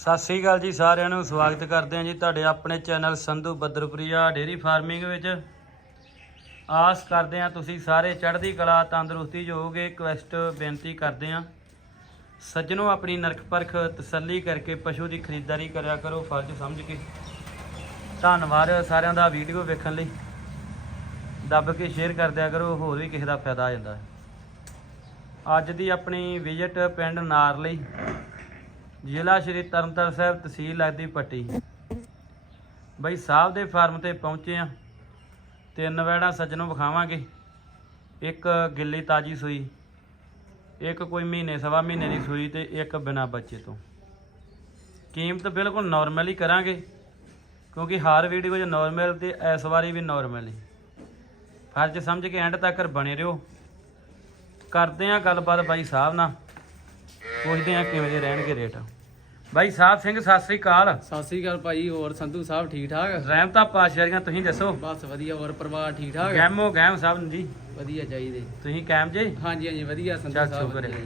ਸਤਿ ਸ੍ਰੀ ਅਕਾਲ ਜੀ, ਸਾਰਿਆਂ ਨੂੰ ਸਵਾਗਤ ਕਰਦੇ ਹਾਂ ਜੀ ਤੁਹਾਡੇ ਆਪਣੇ channel Sandhu Badarpuria dairy farming ਵਿੱਚ। ਆਸ ਕਰਦੇ ਹਾਂ ਤੁਸੀਂ ਸਾਰੇ ਚੜ੍ਹਦੀ ਕਲਾ, ਤੰਦਰੁਸਤੀ ਜੋਗੇ ਕੁਐਸਟ ਬੇਨਤੀ ਕਰਦੇ ਹਾਂ। ਸੱਜਣੋ ਆਪਣੀ ਨਰਕ ਪਰਖ ਤਸੱਲੀ ਕਰਕੇ ਪਸ਼ੂ ਦੀ ਖਰੀਦਦਾਰੀ ਕਰਿਆ ਕਰੋ, ਫਰਜ਼ ਸਮਝ ਕੇ। ਧੰਨਵਾਦ ਸਾਰਿਆਂ ਦਾ ਵੀਡੀਓ ਵੇਖਣ ਲਈ। ਦੱਬ ਕੇ ਸ਼ੇਅਰ ਕਰ ਦਿਆ ਕਰੋ, ਹੋਰ ਵੀ ਕਿਸੇ ਦਾ ਫਾਇਦਾ ਆ ਜਾਂਦਾ ਹੈ। ਅੱਜ ਦੀ ਆਪਣੀ ਵਿਜ਼ਿਟ ਪਿੰਡ ਨਾਰ ਲਈ। ਜ਼ਿਲ੍ਹਾ ਸ਼੍ਰੀ ਤਰਨਤਾਰਨ ਸਾਹਿਬ ਤਹਿਸੀਲ ਲੱਗਦੀ ਪੱਟੀ। ਬਈ ਸਾਹਿਬ ਦੇ ਫਾਰਮ ਤੇ ਪਹੁੰਚੇ ਆ। ਤਿੰਨ ਵੈੜਾਂ ਸੱਜਣੋਂ ਵਿਖਾਵਾਂਗੇ। ਇੱਕ ਗਿੱਲੀ ਤਾਜੀ ਸੂਈ, ਇੱਕ ਕੋਈ ਮਹੀਨੇ, ਸਵਾ ਮਹੀਨੇ ਦੀ ਸੂਈ ਤੇ ਇੱਕ ਬਿਨਾ ਬੱਚੇ ਤੋਂ। ਕੀਮਤ ਬਿਲਕੁਲ ਨਾਰਮਲ ਹੀ ਕਰਾਂਗੇ, ਕਿਉਂਕਿ ਹਰ ਵੀਡੀਓ 'ਚ ਨਾਰਮਲ ਤੇ ਇਸ ਵਾਰੀ ਵੀ ਨਾਰਮਲ ਹੀ। ਫਰਜ਼ ਸਮਝ ਕੇ ਐਂਡ ਤੱਕ ਬਣੇ ਰਹੋ। ਕਰਦੇ ਆ ਗੱਲਬਾਤ ਬਾਈ ਸਾਹਿਬ ਨਾਲ। ਪੁੱਛਦੇ ਆ ਕਿਵੇਂ ਦੇ ਰਹਿਣਗੇ ਰੇਟ ਬਾਈ ਸਾਹਿਬ ਸਿੰਘ ਸਤਿ ਸ੍ਰੀ ਅਕਾਲ। ਸਤਿ ਸ੍ਰੀ ਅਕਾਲ ਭਾਈ ਹੋਰ ਸੰਧੂ ਸਾਹਿਬ ਠੀਕ ਠਾਕ? ਰਹਿਮਤਾਂ ਪਾਸ਼ਾਰੀਆਂ ਤੁਸੀਂ ਦੱਸੋ? ਬਸ ਵਧੀਆ ਹੋਰ ਪਰਿਵਾਰ ਠੀਕ ਠਾਕ? ਗੈਮੋ ਗੈਮ ਸਭ ਜੀ। ਵਧੀਆ ਚਾਹੀਦੇ। ਤੁਸੀਂ ਕਾਇਮ ਜੇ? ਹਾਂਜੀ ਹਾਂਜੀ ਵਧੀਆ ਸੰਧੂ ਚੱਲ ਸਾਹਿਬ ਸ਼ੁਕਰ ਹੈ।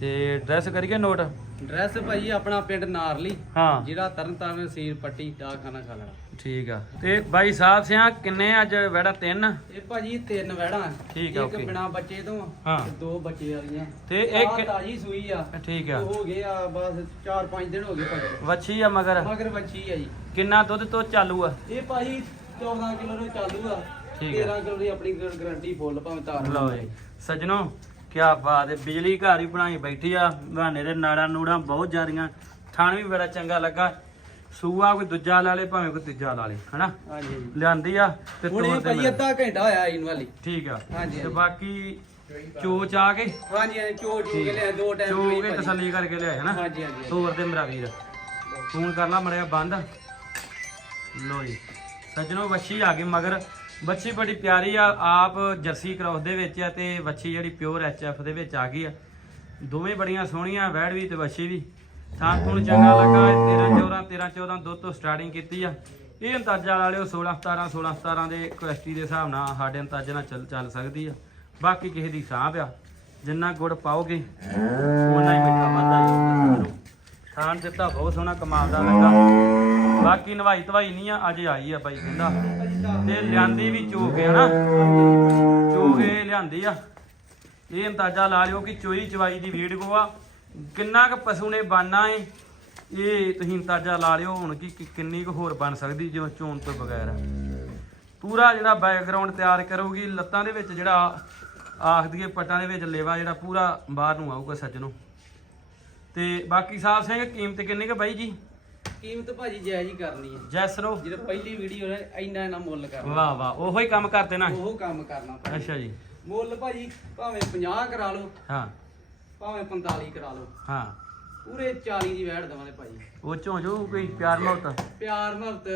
ਤੇ ਡਰੈਸ ਕਰੀਏ ਨੋਟ? ਡਰੈਸ ਭਾਈ ਆਪਣਾ ਪਿੰਡ ਨਾਰਲੀ। ਹਾਂ। ਜਿਹੜਾ ਤਰਨਤਾਰਨ ਸੀਰ ਪੱਟੀ ਡਾਕਖਾਨਾ ਖਾਲੜਾ ਠੀਕ ਆ। ਤੇ ਬਾਈ ਸਾਹਿਬ ਸਿਆ ਕਿੰਨੇ ਅੱਜ ਵੈੜਾ ਤਿੰਨ? ਇਹ ਭਾਜੀ ਤਿੰਨ ਵਹਿੜਾਂ ਠੀਕ ਆ, ਇੱਕ ਓਕੇ। ਬਿਨਾ ਬੱਚੇ ਤੋਂ ਹਾਂ। ਤੇ ਦੋ ਬੱਚੇ ਵਾਲੀਆਂ। ਤੇ ਆਹ ਇੱਕ ਤਾਜੀ ਸੂਈ ਆ। ਠੀਕ ਆ। ਹੋ ਗਏ ਆ ਬਸ 4-5 ਦਿਨ ਹੋ ਗਏ ਭਾਜੀ। ਵੱਛੀ ਆ ਮਗਰ? ਮਗਰ ਬੱਚੀ ਆ ਜੀ। ਕਿੰਨਾ ਦੁੱਧ ਤੋਂ ਚਾਲੂ ਆ? ਇਹ ਭਾਜੀ 14 ਕਿਲੋ ਨੂੰ ਚਾਲੂ ਆ। ਠੀਕ ਆ। 13 ਕਿਲੋ ਦੀ ਆਪਣੀ ਗਾਰੰਟੀ ਫੁੱਲ ਭਾਵੇਂ ਤਾਰ ਲਓ ਜੀ। ਸੱਜਣੋ ਕੀ ਬਾਤ ਹੈ। ਬਿਜਲੀ ਘਰ ਹੀ ਬਣਾਈ ਬੈਠੀ ਆ। ਬਹਾਨੇ ਦੇ ਨਾੜਾ ਨੂੜਾ ਬਹੁਤ ਜ਼ਿਆਦੀਆਂ ਥਣ ਵੀ ਬੜਾ ਚੰਗਾ ਲੱਗਾ। ਸੂਆ ਕੋਈ ਦੂਜਾ ਲਾ ਲੇ ਭਾਵੇਂ ਕੋਈ ਤੀਜਾ ਲਾ ਲੇ ਹਨਾ? ਹਾਂਜੀ ਲਿਆਂਦੀ ਆ ਤੇ ਹੁਣ ਤੋੜ ਇਹ ਤੇ ਭਾਈ ਅੱਧਾ ਘੰਟਾ ਹੋਇਆ ਇਹਨ ਵਾਲੀ ਠੀਕ ਆ। ਹਾਂਜੀ, ਤੇ ਹਾਂਜੀ। ਬਾਕੀ ਚੋਚ ਆ ਕੇ? ਹਾਂਜੀ ਹਾਂਜੀ ਚੋ ਚੋ ਕੇ ਲਿਆ ਦੋ ਟਾਈਮ ਚੋ ਕੇ ਤਸੱਲੀ ਕਰਕੇ ਲਿਆਏ ਹਨਾ? ਹਾਂਜੀ ਹਾਂਜੀ ਤੋਰ ਦੇ ਮੇਰਾ ਵੀਰ। ਫੋਨ ਕਰ ਲਾ ਮੜਿਆ ਬੰਦ। ਲੋ ਜੀ। ਸੱਜਣੋ ਵੱਛੀ ਆ ਗਈ ਮਗਰ। ਵੱਛੀ ਬੜੀ ਪਿਆਰੀ ਆ ਆਪ ਜਰਸੀ ਕ੍ਰੋਸ ਦੇ ਵਿੱਚ ਆ ਤੇ ਵੱਛੀ ਜਿਹੜੀ ਪਿਓਰ ਐਚਐਫ ਦੇ ਵਿੱਚ ਆ ਗਈ ਆ। ਦੋਵੇਂ ਬੜੀਆਂ ਸੋਹਣੀਆਂ ਵੈੜ ਵੀ ਤੇ ਵੱਛੀ ਵੀ। ਤਾਂ ਤੁਹਾਨੂੰ ਚੰਗਾ ਲੱਗਾ 13 14 13 14 ਦੁੱਧ ਤੋਂ ਸਟਾਰਟਿੰਗ ਕੀਤੀ ਆ। ਇਹ ਅੰਦਾਜ਼ਾ ਲਾ ਲਿਓ 16 17 16 17 ਦੇ ਕੁਐਸਟੀ ਦੇ ਹਿਸਾਬ ਨਾਲ ਸਾਡੇ ਅੰਦਾਜ਼ੇ ਨਾਲ ਚੱਲ ਚੱਲ ਸਕਦੀ ਆ। ਬਾਕੀ ਕਿਸੇ ਦੀ ਸਾਂਭ ਆ। ਜਿੰਨਾ ਗੁੜ ਪਾਓਗੇ ਉਹਨਾਂ ਹੀ ਮਿੱਠਾ ਵੱਧਦਾ ਜਾਊਗਾ ਖਾਣ ਦਿੱਤਾ ਬਹੁਤ ਸੋਹਣਾ ਕਮਾਲ ਦਾ ਲੱਗਾ। ਬਾਕੀ ਨਵਾਈ ਧਵਾਈ ਨਹੀਂ ਆ ਅਜੇ ਆਈ ਆ ਬਾਈ ਕਹਿੰਦਾ। ਤੇ ਲਿਆਂਦੀ ਵੀ ਚੋਕੇ ਹਨਾ ਚੋਕੇ ਲਿਆਂਦੀ ਆ। ਇਹ ਅੰਦਾਜ਼ਾ ਲਾ ਲਿਓ ਕਿ ਚੋਈ ਚਵਾਈ ਦੀ ਵੀਡੀਓ ਆ ਕਿੰਨਾ ਕੁ ਪਸ਼ੂ ਨੇ ਬਾਨਾ ਏ? ਇਹ ਤੁਸੀਂ ਅੰਦਾਜ਼ਾ ਲਾ ਲਿਓ ਹੁਣ ਕਿ ਕਿ ਕਿੰਨੀ ਕੁ ਹੋਰ ਬਣ ਸਕਦੀ ਜਿਵੇਂ ਚੋਣ ਤੋਂ ਬਗੈਰ। ਪੂਰਾ ਜਿਹੜਾ ਬੈਕਗ੍ਰਾਉਂਡ ਤਿਆਰ ਕਰੋਗੀ ਲੱਤਾਂ ਦੇ ਵਿੱਚ ਜਿਹੜਾ ਆਖ ਦਈਏ ਪੱਟਾਂ ਦੇ ਵਿੱਚ ਲੇਵਾ ਜਿਹੜਾ ਪੂਰਾ ਬਾਹਰ ਨੂੰ ਆਊਗਾ ਸੱਜਣੋ। ਤੇ ਬਾਕੀ ਸਾਹਿਬ ਸਿੰਘ ਕੀਮਤ ਕਿੰਨੀ ਕੁ ਬਾਈ ਜੀ? ਕੀਮਤ ਭਾਜੀ ਜਾਇਜ਼ ਹੀ ਕਰਨੀ ਹੈ। ਜੈਸਰੋ ਜਦੋਂ ਪਹਿਲੀ ਵੀਡੀਓ ਨੇ ਇੰਨਾ ਇੰਨਾ ਮੁੱਲ ਕਰਨਾ। ਵਾਹ ਵਾਹ ਉਹੋ ਹੀ ਕੰਮ ਕਰਦੇ ਨਾ? ਉਹ ਕੰਮ ਕਰਨਾ ਭਾਜੀ। ਅੱਛਾ ਜੀ। ਮੁੱਲ ਭਾਜੀ ਭਾਵੇਂ 50 ਕਰਾ ਲਓ। ਹਾਂ। ਭਾਵੇਂ 45 ਕਰਾ ਲਓ। ਹਾਂ। ਪੂਰੇ 40 ਦੀ ਵੈੜ ਦਵਾਂਗੇ ਭਾਜੀ ਉਹ ਚੋਂ ਜੋ ਕੋਈ ਪਿਆਰ ਮੁਹੱਬਤ। ਪਿਆਰ ਮੁਹੱਬਤ।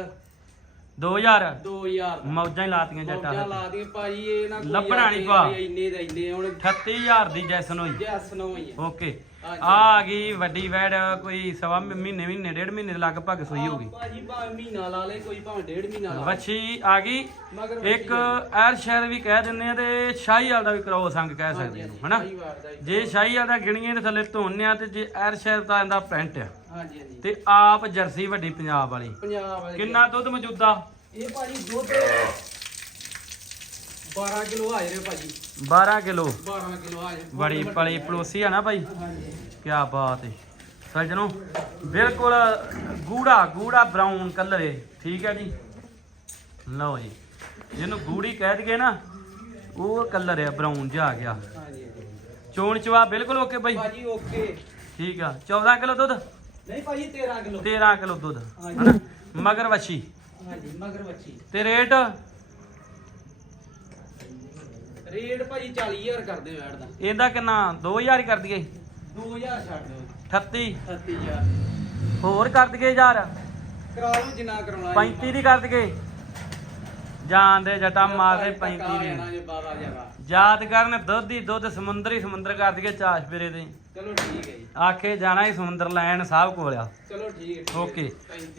2000 2000 ਮੌਜਾਂ ਹੀ ਲਾਤੀਆਂ ਮੌਜਾਂ ਜੱਟਾਂ ਲਾ ਦੀਆਂ ਭਾਜੀ ਇਹ ਨਾ ਕੋਈ ਲੱਭਣਾ ਨੀ। ਵੀ ਇੰਨੇ ਦਾ ਇੰਨੇ ਹੁਣ 38000 ਦੀ ਜੈਸਨ ਹੋਈ। ਜੈਸ ਨੋ ਹੀ। ਓਕੇ। ਆ ਆ ਗਈ ਵੱਡੀ ਵੈੜ ਕੋਈ ਸਵਾ ਮਹੀਨੇ ਮਹੀਨੇ ਡੇਢ ਮਹੀਨੇ ਦੇ ਲਗਭਗ ਸੂਈ ਹੋਗੀ ਭਾਜੀ ਭਾਵੇਂ ਮਹੀਨਾ ਲਾ ਲੇ ਕੋਈ ਭਾਵੇਂ ਡੇਢ ਮਹੀਨਾ ਲਾ ਲੇ। ਵੱਛੀ ਆ ਗਈ। ਮਗਰ ਇੱਕ ਐਰ ਸ਼ਹਿਰ ਵੀ ਕਹਿ ਦਿੰਦੇ ਆ ਤੇ ਸ਼ਾਹੀਵਾਲ ਦਾ ਵੀ ਕਰੋਸ ਅੰਗ ਕਹਿ ਸਕਦੇ ਹਾਂ ਹਨਾ? ਸਹੀ ਵਾਰ ਦਾ ਜੀ। ਜੇ ਸ਼ਾਹੀਵਾਲ ਦਾ ਗਿਣੀਏ ਤੇ ਥੱਲੇ ਧੋਨੇ ਆ ਤੇ ਜੇ ਐਰ ਸ਼ਹਿਰ ਦਾ ਇਹਦਾ ਪੈਂਟ ਆ। ਹਾਂਜੀ ਹਾਂਜੀ। ਤੇ ਆਪ ਜਰਸੀ ਵੱਡੀ ਪੰਜਾਬ ਵਾਲੀ। ਪੰਜਾਬ ਵਾਲੇ। ਕਿੰਨਾ ਦੁੱਧ ਮੌਜੂਦਾ? ਇਹ ਭਾਜੀ ਦੁੱਧ 12 ਕਿਲੋ ਆ ਜਾਰੇ ਭਾਜੀ। 12 ਕਿਲੋ? 12 ਕਿਲੋ ਆ ਜਾਰੇ ਬੜੀ ਪਲੀ ਪਲੋਸੀ ਆ ਨਾ ਭਾਈ। ਹਾਂਜੀ। ਕੀ ਬਾਤ ਹੈ ਸੱਜਣੋ ਬਿਲਕੁਲ ਗੂੜਾ ਗੂੜਾ ਬਰਾਊਨ ਕਲਰ ਹੈ ਠੀਕ ਹੈ ਜੀ? ਲਓ ਜੀ। ਜਿਹਨੂੰ ਗੂੜੀ ਕਹਿ ਦਈਏ ਨਾ ਉਹ ਕਲਰ ਹੈ ਬਰਾਊਨ ਜਿਹਾ ਆ ਗਿਆ। ਚੋਣ ਚਵਾ ਬਿਲਕੁਲ ਓਕੇ ਬਾਈ ਭਾਜੀ ਓਕੇ ਠੀਕ ਆ। 14 ਕਿਲੋ ਦੁੱਧ? ਨਹੀਂ ਭਾਜੀ 13 ਕਿਲੋ। 13 ਕਿਲੋ ਦੁੱਧ। ਹਨਾ? ਮਗਰ ਵੱਛੀ ਹਾਂਜੀ ਮਗਰ ਬੱਚੀ ਤੇ ਰੇਟ? ਰੇਟ ਭਾਜੀ 40000 ਕਰਦੇ ਵੈੜ ਦਾ। ਇਹਦਾ ਕਿੰਨਾ? 2000 ਹੀ ਕਰ ਦਈਏ। 2000 ਛੱਡ ਦਿਓ। 38 37000 ਹੋਰ ਕਰ ਦਈਏ ਯਾਰ ਕਰਾ ਲਓ ਜਿੰਨਾ ਕਰਾਉਣਾ 35 ਦੀ ਕਰ ਦਈਏ। ਜਾਣ ਦੇ ਜਟਾ ਮਾਰਦੇ 35 ਦੀ ਦੀ ਬਾਬਾ ਜਗਾ ਯਾਦ ਕਰਨ ਦੁੱਧ ਹੀ ਦੁੱਧ ਸਮੁੰਦਰੀ ਸਮੁੰਦਰ ਕਰ ਦਈਏ ਚਾਸ਼ ਫਿਰੇ ਦੇ। ਚਲੋ ਠੀਕ ਹੈ ਜੀ। ਆਖੇ ਜਾਣਾ ਹੀ ਸਮੁੰਦਰ ਲੈਣ ਸਾਹਿਬ ਕੋਲ ਆ। ਚਲੋ ਠੀਕ ਹੈ ਠੀਕ ਹੈ। ਓਕੇ।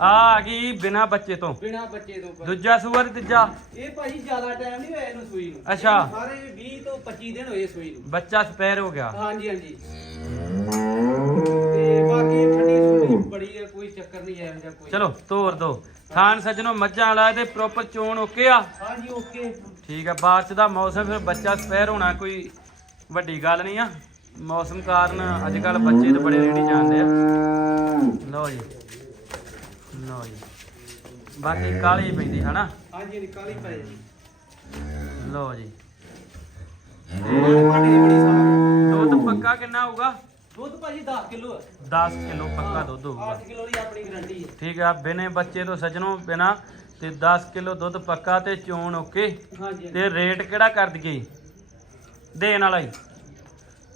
ਆ ਆ ਗਈ ਬਿਨਾ ਬੱਚੇ ਤੋਂ। ਬਿਨਾ ਬੱਚੇ ਤੋਂ ਪਰ- ਦੂਜਾ ਸੂਆ ਤੇ ਤੀਜਾ? ਇਹ ਭਾਜੀ ਜ਼ਿਆਦਾ ਟਾਈਮ ਨਹੀਂ ਹੋਇਆ ਇਹਨੂੰ ਸੂਈ ਨੂੰ। ਅੱਛਾ। ਇਹਨੂੰ ਸਾਰੇ 20 ਤੋਂ 25 ਦਿਨ ਹੋਏ ਸੂਈ ਨੂੰ। ਬੱਚਾ ਸਪੈਰ ਹੋ ਗਿਆ। ਹਾਂਜੀ ਹਾਂਜੀ। ਤੇ ਤੇ ਬਾਕੀ ਠੰਡੀ ਸੂਈ ਬੜੀ ਹੈ ਕੋਈ ਚੱਕਰ ਨਹੀਂ ਐਵੇਂ ਜਾਂ ਕੋਈ। ਚਲੋ ਤੋਰ ਦੋ। ਥਾਨ ਸੱਜਣੋ ਮੱਝਾਂ ਵਾਲਾ ਤੇ ਪ੍ਰੋਪਰ ਚੋਣ ਓਕੇ ਆ? ਹਾਂਜੀ ਓਕੇ ਠੀਕ ਆ ਬਾਰਿਸ਼ ਦਾ ਮੌਸਮ ਫਿਰ ਬੱਚਾ ਸਪੈਰ ਹੋਣਾ ਕੋਈ ਵੱਡੀ ਗੱਲ ਨਹੀਂ ਆ। ਮੌਸਮ ਕਾਰਨ ਅੱਜ ਕੱਲ ਬੱਚੇ ਤਾਂ ਬੜੇ ਰੇੜੀ ਜਾਂਦੇ ਆ। ਲਓ ਜੀ ਲਓ ਜੀ। ਬਾਕੀ ਕਾਲੀ ਪੈਂਦੀ ਹਨਾ? ਹਾਂਜੀ ਨਿਕਾਲੀ ਪਏ ਜੀ ਲਓ ਜੀ। ਦੁੱਧ ਪੱਕਾ ਕਿੰਨਾ ਹੋਊਗਾ? ਦੁੱਧ ਭਾਜੀ 10 ਕਿਲੋ ਹੈ 10 ਕਿਲੋ ਪੱਕਾ ਦੁੱਧ ਹੋਊਗਾ। 8 ਕਿਲੋ ਦੀ ਆਪਣੀ ਗਾਰੰਟੀ ਹੈ ਠੀਕ ਆ ਬਿਨੇ ਬੱਚੇ ਤੋਂ ਸੱਜਣੋ ਬਿਨਾ ਤੇ 10 ਕਿਲੋ ਦੁੱਧ ਪੱਕਾ ਤੇ ਚੋਣ ਓਕੇ? ਹਾਂਜੀ ਤੇ ਰੇਟ ਕਿਹੜਾ ਕਰ ਦਈਏ? ਦੇਣ ਵਾਲਾ ਹੀ।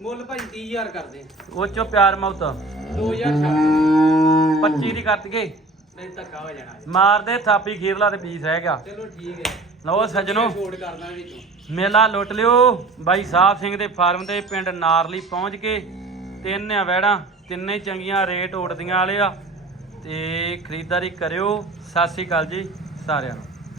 ਮੁੱਲ ਭਾਜੀ 30000 ਕਰਦੇ ਉਹ ਚੋਂ ਪਿਆਰ ਮੌਤ 2000 ਛੱਡ 25 ਦੀ ਕਰ ਦਈਏ? ਨਹੀਂ ਧੱਕਾ ਹੋ ਜਾਣਾ ਮਾਰਦੇ ਥਾਪੀ ਖੀਰਲਾ ਤੇ ਪੀਸ ਰਹਿ ਗਿਆ ਚਲੋ ਠੀਕ ਹੈ ਲਓ ਸੱਜਣੋ। ਛੋੜ ਕਰਨਾ ਵਿੱਚੋਂ। ਮੇਲਾ ਲੁੱਟ ਲਿਓ। ਬਾਈ ਸਾਹਿਬ ਸਿੰਘ ਦੇ ਫਾਰਮ ਦੇ ਪਿੰਡ ਨਾਰਲੀ ਪਹੁੰਚ ਕੇ ਤਿੰਨ ਆ ਵੈੜਾਂ, ਤਿੰਨੇ ਚੰਗੀਆਂ ਰੇਟ ਓੜਦੀਆਂ ਵਾਲੇ ਆ। ਤੇ ਖਰੀਦਦਾਰੀ ਕਰਿਓ। ਸਤਿ ਸ੍ਰੀ ਅਕਾਲ ਜੀ ਸਾਰਿਆਂ ਨੂੰ।